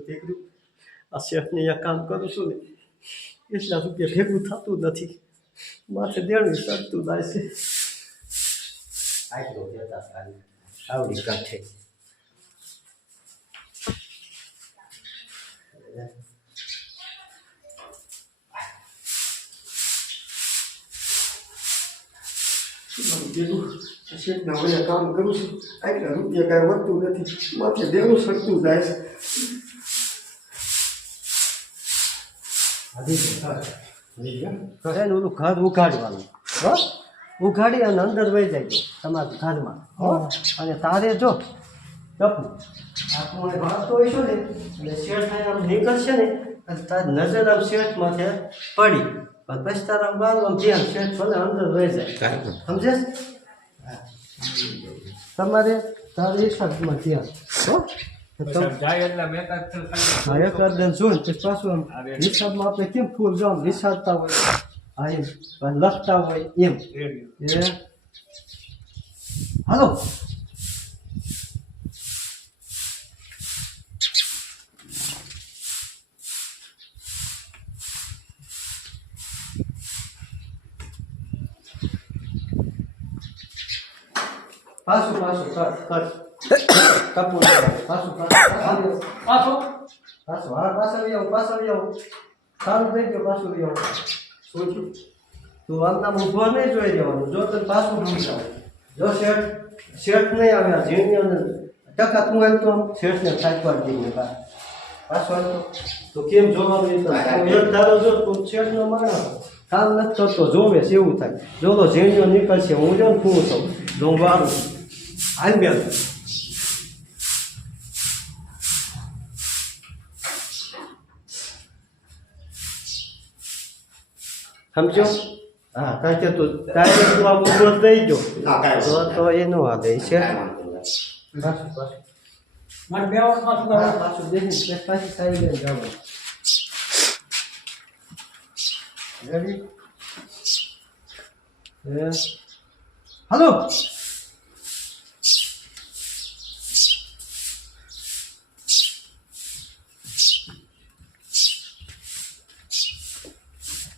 દીકરું આ શેઠને એક કામ કરું છું ને એટલા રૂપિયા ભેગું થતું નથી માથે દેણું ચડતું જાય છે આટલો દેતા સારી આવડી કાંઠે શેઠના વયા કામ કરું છું આટલા રૂપિયા કાંઈ વધતું નથી માથે દેણું ચડતું જાય છે ઓલું ઘર ઉઘાડવાનું ઉઘાડી અને અંદર વહી જાય તમારા ઘરમાં અને તારે જો ટપું આપણે વાંચતો હોઈશું ને એટલે શેઠ આમ નીકળશે ને અને તારી નજર આમ શેઠ માથે પડી પણ પછી તારા બાર આમ ધ્યાન શેઠ ભલે અંદર વહી જાય સમજે તમારે તારી હિસાબમાં ધ્યાન હિસાબમાં આપણે કેમ ફૂલ જો વિચારતા હોય લખતા હોય એમ હાલો પાછું પાછું કર કપૂર પાછું પાછું પાછું હા પાછળ આવું સારું થઈ ગયો પાછું આવું શું થયું તું આમનામ ઊભો નહીં જોઈ જવાનું જો તને પાછું સમજાવ જો શેઠ નહીં આવ્યા ઝીણીઓને ટકા તું આમ તો શેઠને સાચવા જઈને પાછો આવતો તો કેમ જોવાનું એક ધારો જો તું શેઠનો માણસ કામ નથી કરતો જોવે છે એવું થાય જો તો ઝીણીઓ નીકળશે હું જો ને ફૂં છું જો વાળું હાલ બેન સમજો હા કારણ કે તું તારે તું આ ઉભો દઈ જો તો એનું હાલે છે પાછું દેખી પાછી સારી બેન જવાનું હાલો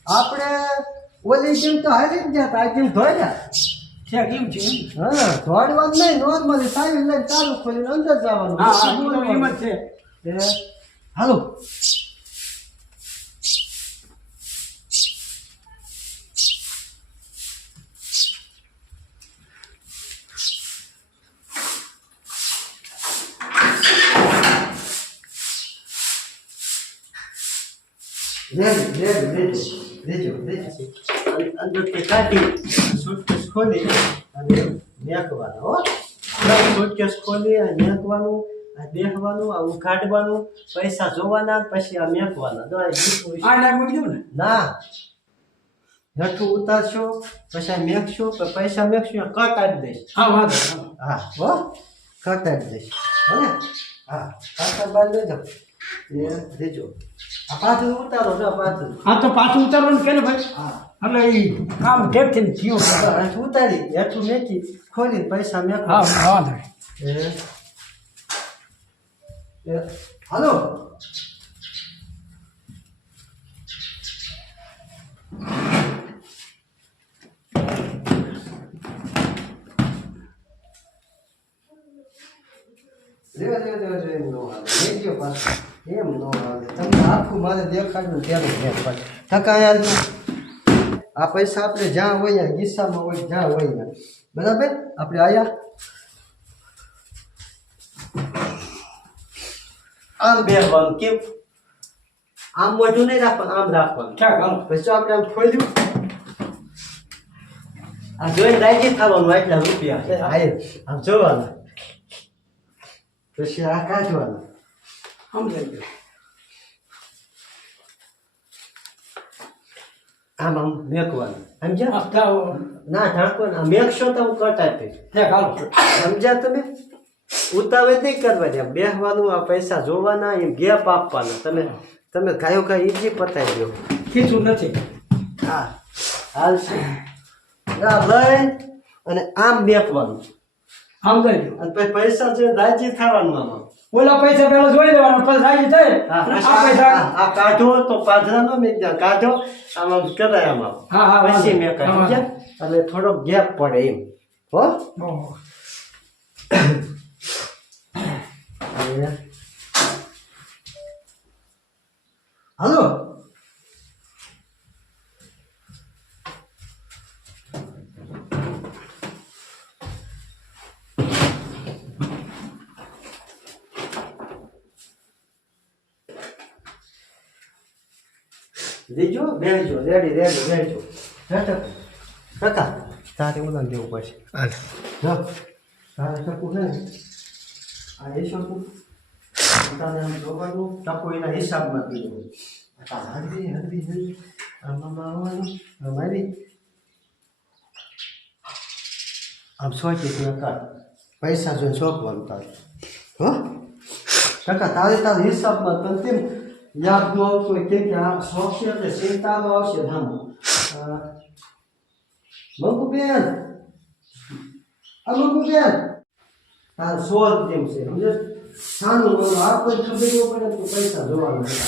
આપણે ઓલી જેમ તો હારી જ ગયા આ જેમ ધોડ્યા છે કેમ છે હા ધોડવાનું નહીં નોર્મલી સાવી લઈને ચાલુ ખોલીને અંદર જવાનું એમ જ છે હાલો લેજો અંદર તે કાઢી સુટકેસ ખોલી અને મેકવાનો હો સુટકેસ ખોલી અને મેકવાનું આ બેહવાનું આ ઉઘાડવાનું પૈસા જોવાના પછી આ મેકવાના ના હેઠું ઉતારશો પછી મેકશો પૈસા મેકશો કટ આપી દઈશ હા હો કટ આપી દઈશ હે હા કાકા બાર લેજો દેજો આ પાછું ઉતારો જો પાછું હા તો પાછું ઉતારવાનું કે ને ભાઈ હા એટલે એ કામ ટેપથી થયું હેઠું ઉતારી હેઠું મેકી ખોલી પૈસા મેકો હા વાંધો હાલો એમ નો હાલે તમને આખું મારે દેખાડ્યું ત્યારે ટકા યાર આ પૈસા આપણે જ્યાં હોય ત્યાં ગીસામાં હોય જ્યાં હોય ત્યાં બરાબર આપણે આયા આમ બેસવાનું કેમ આમ મોઢું નહીં રાખવાનું આમ રાખવાનું પછી આપણે આમ ખોલ્યું આ જોઈને રાજી થવાનું આટલા રૂપિયા આમ જોવાનું પછી આ કાઢવાનું સમજાઈ ગયું આમ આમ મેકવાનું સમજ્યા ના ઢાંકવાનું આમ મેકશો તો હું કટ આપીશ સમજ્યા તમે ઉતાવળ નહીં કરવાની આમ બેસવાનું આ પૈસા જોવાના એમ ગેપ આપવાના તમે ગાયો ઈજી પતાવી દો ખીચું નથી હા હાલશે આ લઈ અને આમ બેકવાનું આમ કરજો અને પછી પૈસા જોઈને રાજી થવાનું આમાં ઓલા પૈસા પેલા જોઈ લેવાના પછી રાજી થાય હા, અને પછી આ પૈસા આ કાઢો તો પાછળ નો મેં કાઢો આમાં કરાય આમાં હા, હા, પછી વાંધો. મેં હા. કાઢી ગયા એટલે થોડો ગેપ પડે એમ હો ઓહો. અને હાલો દેજો બેસજો રેડી બેસજો કાકા તારે ઉદાન દેવું પડશે જો તારે ટકું છે ને આ એ શું તારે આમ જોવાનું ટકું એના હિસાબમાં દીધું હરવી આમાં આવવાનું અમારી આમ સોચી કાકા પૈસા જોઈને શોખવાનું તારે હો કાકા તારે હિસાબમાં તને કેમ યાદ ન આવતું હોય કેમ કે આ શોખ છે એટલે ચિંતામાં આવશે ધામ મંગુબેન મંગુબેન તાર સોળ કેમ છે સમજે સાનું બોલો આ કોઈ ખબર ન પડે તો પૈસા જોવાના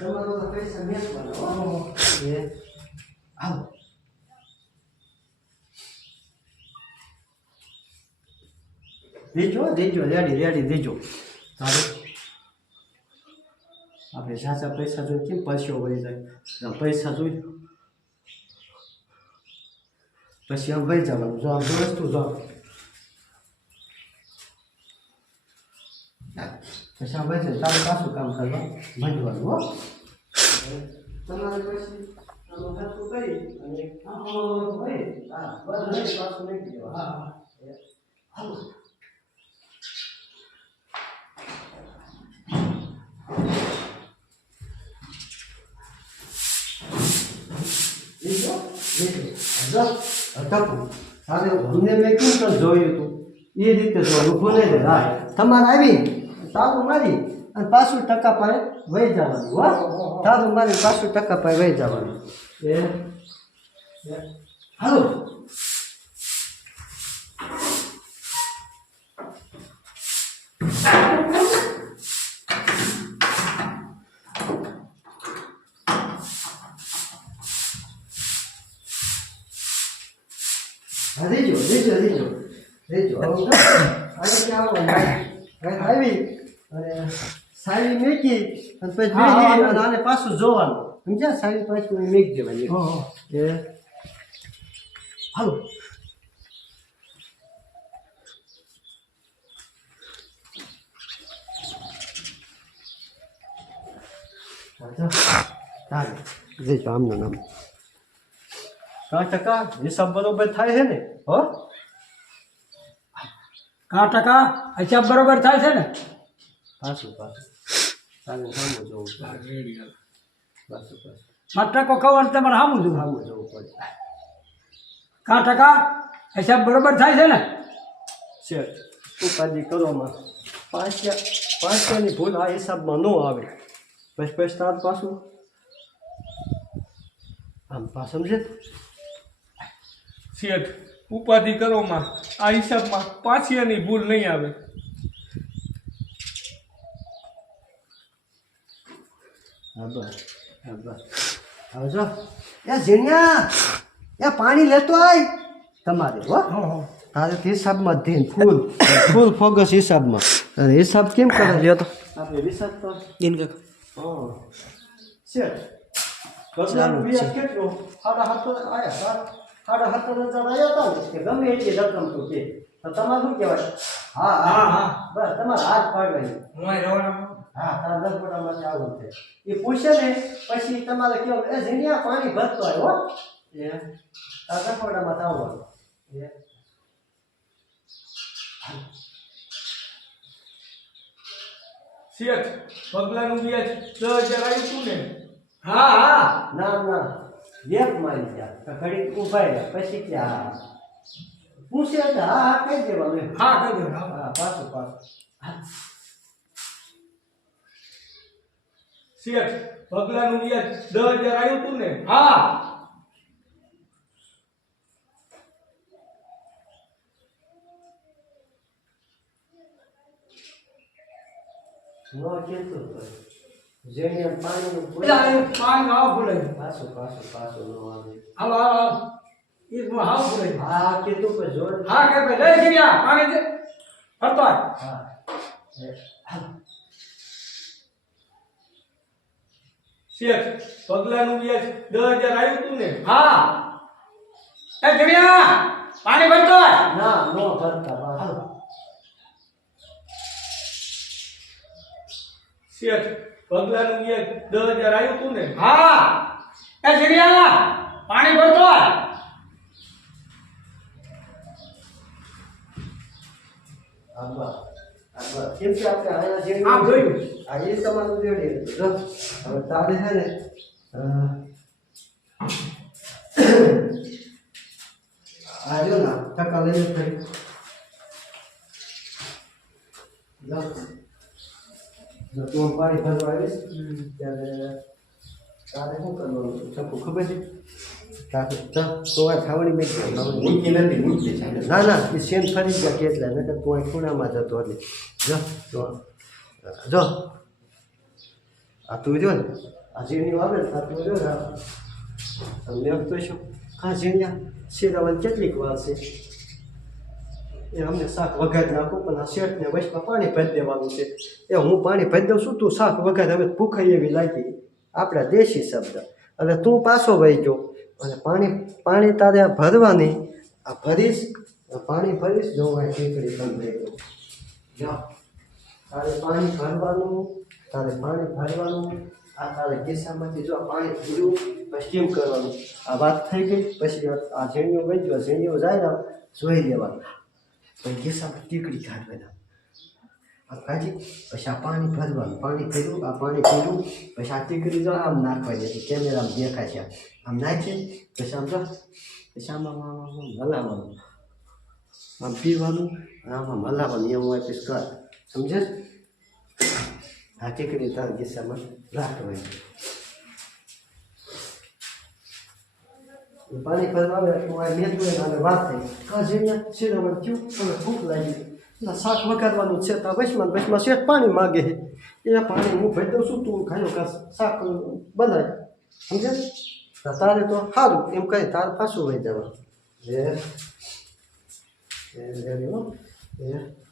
તમારો પૈસા મેળવવાનો એ આવો દેજો રેડી દેજો તારે આપણે સાચા પૈસા જોઈ કેમ પરસ્યો વળી જાય પૈસા જોઈ પછી આમ વહી જવાનું જો આમ વસ્તુ જો પછી આમ વહી જાય તારે પાછું કામ કરવા ભંડવાનું હો તમારે પછી આનું હરખું કરી અને આમ કરી હા બસ પાછું નાખી દેવા હા હાલો અમને મેં કેમ તો જોયું હતું એ રીતે જોયું ભૂલે જ હા તમારે આવી તારું મારી અને પાછું ટકા પાએ વહી જવાનું હો તારું મારી પાછું ટકા પાએ વહી જવાનું એ હાલો દેજો આવી અને સાડી મેકી અને પછી બેસી અને આને પાછું જોવાનું સમજ્યા સાડી પાછું મેકી દેવાની એ હાલો દેજો આમનું નામ 5% હિસાબ બરોબર થાય છે ને હો 5% હિસાબ બરોબર થાય છે ને પાછું તારે સામું જવું પાછું ટકો ખબર તમારે સામું જોવું સામું જવું પડે 5% હિસાબ બરોબર થાય છે ને શેઠ ઉપાધિ કરવામાં પાંચની ભૂલ આ હિસાબમાં ન આવે પછી તાર પાછું આમ સમજે શેઠ ઉપાધિ કરોમાં આ હિસાબમાં પાછિયાની ભૂલ નહીં આવે હા બસ હવે જો એ ઝીણ્યા એ પાણી લેતો આય તમારે હો તારે હિસાબમાં ધીન ફૂલ ફોકસ હિસાબમાં અને હિસાબ કેમ કરે લ્યો તો આપણે હિસાબ તો દિન કે શેઠ કસલાનું વ્યાજ કેટલું 7.5 આયા 7.5 આયા હતા કે ગમે એટલી રકમ તો કે તમારે શું કહેવાય હા બસ તમારે હાથ પાડવાની હા તારા દસપડામાંથી આવું છે એ પૂછે ને પછી તમારે કેવું એ ઝીણિયા પાણી ભરતો આવ્યો એ તારા દસપડામાં આવવાનું એ શેઠ પગલાનું વ્યાજ 10,000 આવ્યું હતું ને હા ના વેપ મારી ગયા તો ઘડીક ઊભા રહ્યા પછી કે હા પૂછે એટલે હા હા કહી દેવાનું એમ. હા કહી દો હા. હા પાછું શેઠ પગલાનું વ્યાજ 10,000 આવ્યું તું ને હા ન કહેતો જેને પાણીનું પેલા એ પાણી આવ બોલે પાછું ન આવે હાલો હાલો હાલો એ હાવ બોલે હા કીધું કે જોર હા કે ભાઈ લઈ ગયા પાણી દે ફરતો આય. હા શેઠ પગલાનું વ્યાજ 10,000 આવ્યું તું ને હા એ જમ્યા પાણી ભરતો આય. ના નો કરતા હાલો શેઠ પગલાનું વ્યાજ 10,000 આવ્યું તું ને હા એ જમ્યા પાણી ભરતો આય. આબા કેમ કે આપણે આયા જેવી આમ જોયું. આ એ તમારું જોડી જો હવે તારે છે ને આ જો ના ટકા લઈ ફરી જો તું પાણી ભરવા આવીશ ત્યારે તારે શું કરવાનું ચપ્પુ ખબર છે તારે તો ખાવડી મેં મૂકી નથી મૂકી છે ના ના એ શેન ફરી ગયા કેટલા નકર તું અહીં ખૂણામાં જતો એટલે જો જો આ તું જો ને આ ઝીણ્યું આવે ને આ તું જો ને તમને તો શું આ ઝીણ્યા શેરાવાની કેટલીક વાર છે એ અમને શાક વઘારી નાખું પણ આ શેઠને વચમાં પાણી ભરી દેવાનું છે એ હું પાણી ભરી દઉં છું તું શાક વઘાર હવે ભૂખાઈ એવી લાગી આપણા દેશી શબ્દ એટલે તું પાછો વહી ગયો અને પાણી તારે આ ભરવાની આ ભરીશ પાણી ભરીશ જો આ ટીકડી બંધ થઈ ગયો જા તારે પાણી ભરવાનું આ તારે કિસ્સામાંથી જો આ પાણી પીવું પછી કેમ કરવાનું આ વાત થઈ ગઈ પછી આ ઝીણીઓ વહી ગયો ઝીણીઓ જાય ને જોઈ લેવાનું પછી કિસ્સામાં ટીકડી કાઢવાના આ કાઢી પછી આ પાણી ભરવાનું પાણી ભર્યું આ પાણી પીવું પછી આ ટીકડી જો આમ નાખવાની એટલે કેમેરામાં દેખાય છે આમ નાખીએ પછી આમ જો પછી આમ હલાવવાનું આમ પીવાનું આમ હલાવવાનું એવું હોય પછી કર સમજે આ ટીકડી તારા કિસ્સામાં રાખવાની પાણી ભરવા આવે તો આ મેં અને વાત થઈ કા જેને શેરામાં થયું અને ભૂખ લાગી એટલે શાક વઘારવાનું છે તો બસમાં શેઠ પાણી માગે છે એ પાણી હું ભરી દઉં છું તું ખાયો કા શાક બનાય સમજે તારે તો સારું એમ કહે તારે પાછું વહી જવાનું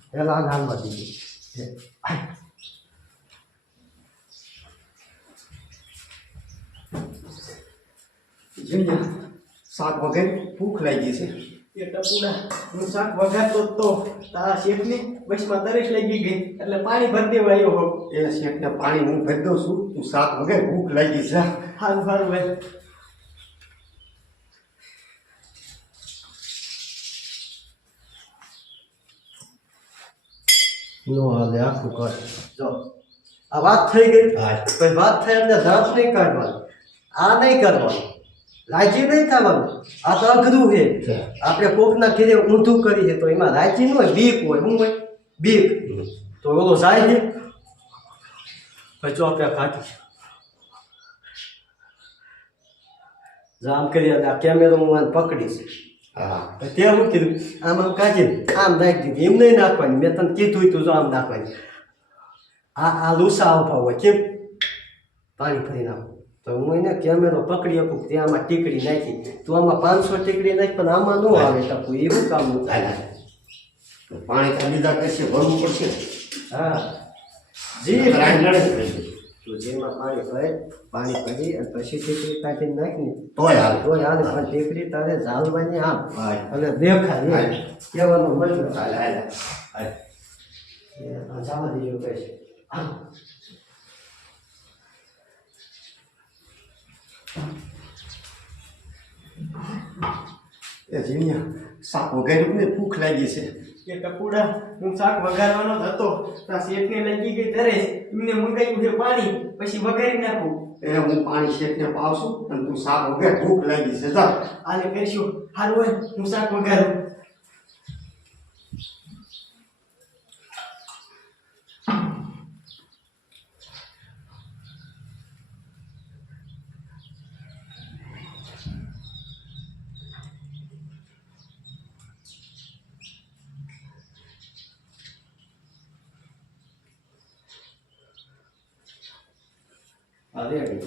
એ હાલવા દીધી શાક વગર ભૂખ લાગી છે એ ટપુડા હું શાક વઘારતો તો તારા શેઠની વચમાં તરસ લાગી ગઈ એટલે પાણી ભરી દેવા આવ્યો હોઉં. એ શેઠને પાણી હું ભરી દઉં છું તું શાક વગર ભૂખ લાગી છે સારું સારું ભાઈ નો હાલે આખું કર જો આ વાત થઈ ગઈ પછી વાત થઈ એટલે દાંત નહીં કાઢવાનું આ નહીં કરવાનું રાજી નહીં થવાનું આ તો અઘરું છે આપણે કોકના ઘેરે ઊંધું કરીએ તો એમાં રાજી ન હોય બીક હોય શું હોય બીક તો ઓલો જાય છે પછી જો આપણે કાઢી આમ કરી આ કેમેરો હું આને પકડીશ હા તે હું કીધું આમ કાઢીને આમ નાખી દીધી એમ નહીં નાખવાની મેં તને કીધું તું જો આમ નાખવાની આ લૂસા આવતા હોય કેમ પાણી ભરી નાખું તો હું એને કેમેરો પકડી શકું ત્યાં આમાં ટીકડી નાખી તું આમાં 500 ટીકડી નાખી પણ આમાં ન આવે ટપુ એવું કામનું થાય પાણી તો બીજા કશે ભરવું પડશે હા જી તું જેમાં પાણી ભરી અને પછી ટીકડી કાઢીને નાખીને તોય હાલ તો યાદ પણ ટીકડી તારે ઝાલવાની આમ હાલ અને દેખાય કહેવાનો મતલબ હાલ હાલ હાલ જવા દીજો કહે છે એ જીનિયા શાક વગર ને ભૂખ લાગી છે એ ટપુડા હું શાક વઘારવાનો જ હતો ત્યાં શેઠને લાગી ગઈ તરસ એમને મંગાવ્યું છે પાણી પછી વઘારી નાખું એ હું પાણી શેકને પાવશું અને તું શાક વગર ભૂખ લાગી છે જા આને કરીશું હારું હોય હું શાક વઘારું અરે